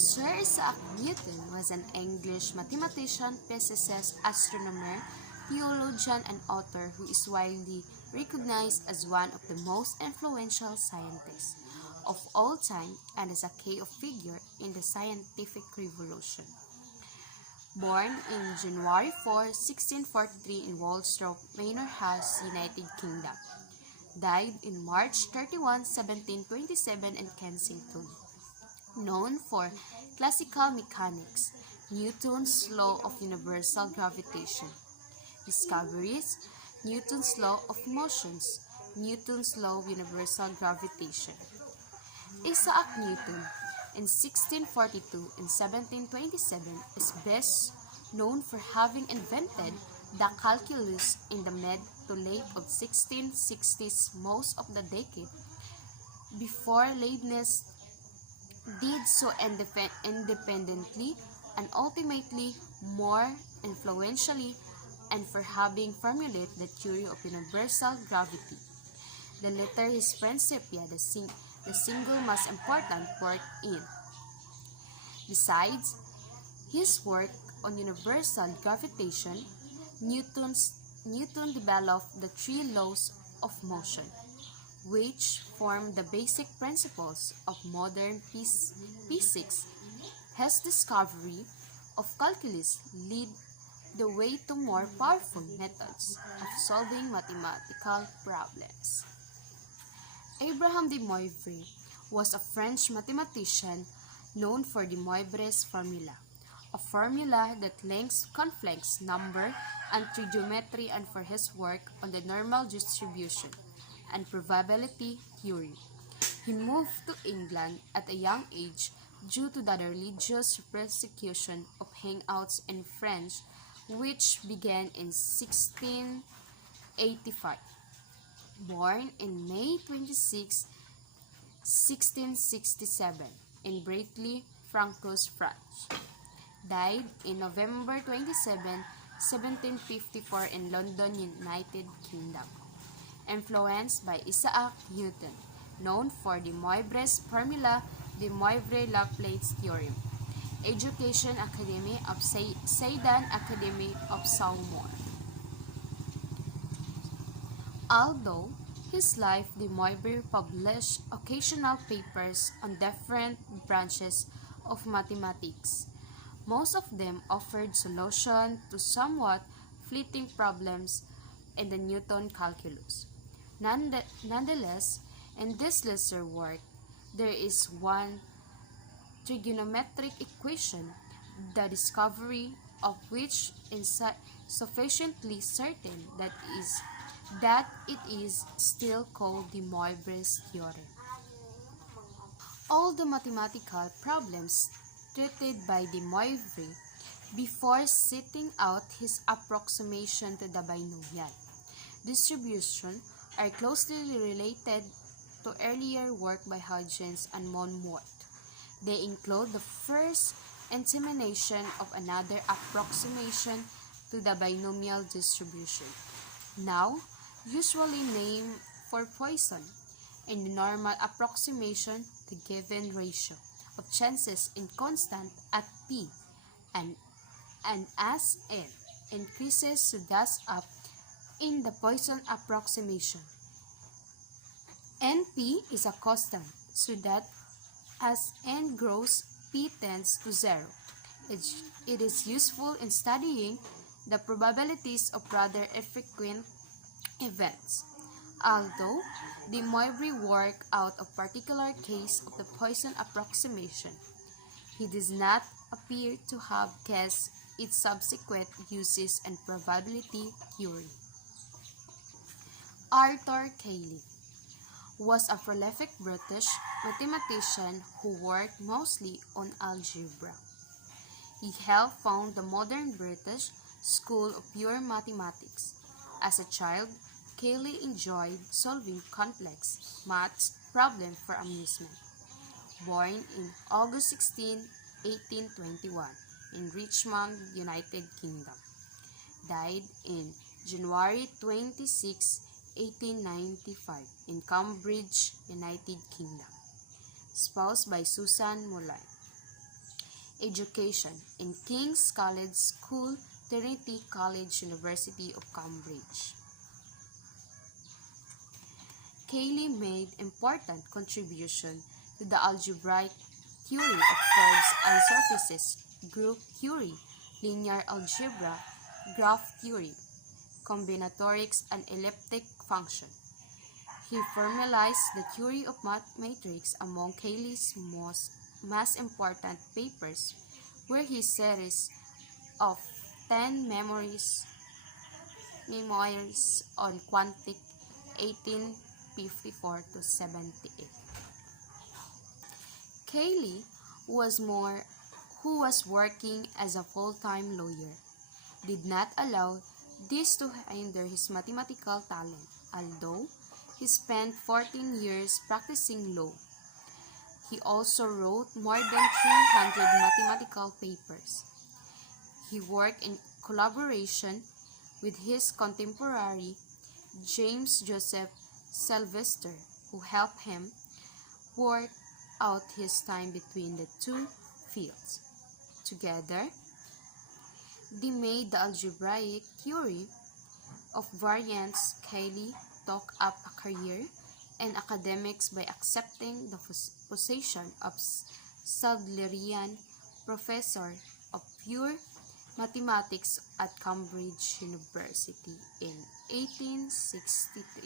Sir Isaac Newton was an English mathematician, physicist, astronomer, theologian, and author who is widely recognized as one of the most influential scientists of all time and as a key figure in the scientific revolution. Born in January 4, 1643 in Woolsthorpe Manor House, United Kingdom. Died in March 31, 1727 in Kensington. Known for classical mechanics, Newton's law of universal gravitation. Discoveries: Newton's law of motions, Newton's law of universal gravitation. Isaac Newton, in 1642 and 1727, is best known for having invented the calculus in the mid to late of 1660s, most of the decade before Leibniz did so independently and ultimately more influentially, and for having formulated the theory of universal gravity. The latter his Principia, the single most important work in. Besides his work on universal gravitation, Newton developed the three laws of motion, which form the basic principles of modern physics. His discovery of calculus led the way to more powerful methods of solving mathematical problems. Abraham de Moivre was a French mathematician known for the Moivre's formula, a formula that links complex number and trigonometry, and for his work on the normal distribution and probability theory. He moved to England at a young age due to the religious persecution of hangouts in France, which began in 1685. Born in May 26, 1667, in Brittany, Francois, France. Died in November 27, 1754 in London, United Kingdom. Influenced by Isaac Newton, known for de Moivre's formula, de Moivre-Laplace theorem. Education Academy of Sedan Academy of Saumur. Although his life, de Moivre published occasional papers on different branches of mathematics. Most of them offered solutions to somewhat fleeting problems in the Newton calculus. Nonetheless, in this lesser work, there is one trigonometric equation, the discovery of which is sufficiently certain that it is still called de Moivre's theorem. All the mathematical problems treated by de Moivre before setting out his approximation to the binomial distribution are closely related to earlier work by Huygens and Monmouth. They include the first intimation of another approximation to the binomial distribution, now usually named for Poisson, and the normal approximation to given ratio of chances in constant at p, and as n increases so thus up in the Poisson approximation. Np is a constant, so that as n grows, p tends to 0. It is useful in studying the probabilities of rather infrequent events. Although de Moivre worked out a particular case of the Poisson approximation, he does not appear to have guessed its subsequent uses in probability theory. Arthur Cayley was a prolific British mathematician who worked mostly on algebra. He helped found the modern British School of Pure Mathematics. As a child, Cayley enjoyed solving complex maths problems for amusement. Born in August 16, 1821, in Richmond, United Kingdom. Died in January 26, 1895, in Cambridge, United Kingdom. Spoused by Susan Mullane. Education in King's College School, Trinity College, University of Cambridge. Cayley made important contribution to the algebraic theory of curves and surfaces, group theory, linear algebra, graph theory, combinatorics, and elliptic function. He formalized the theory of matrix among Cayley's most important papers, were his series of 10 memoirs on quantic 1854 to 78. Cayley who was working as a full-time lawyer, did not allow this to hinder his mathematical talent, although he spent 14 years practicing law. He also wrote more than 300 mathematical papers. He worked in collaboration with his contemporary James Joseph Sylvester, who helped him work out his time between the two fields. Together, they made the algebraic theory of variance. Cayley took up a career in academics by accepting the position of Sadlerian Professor of Pure Mathematics at Cambridge University in 1863.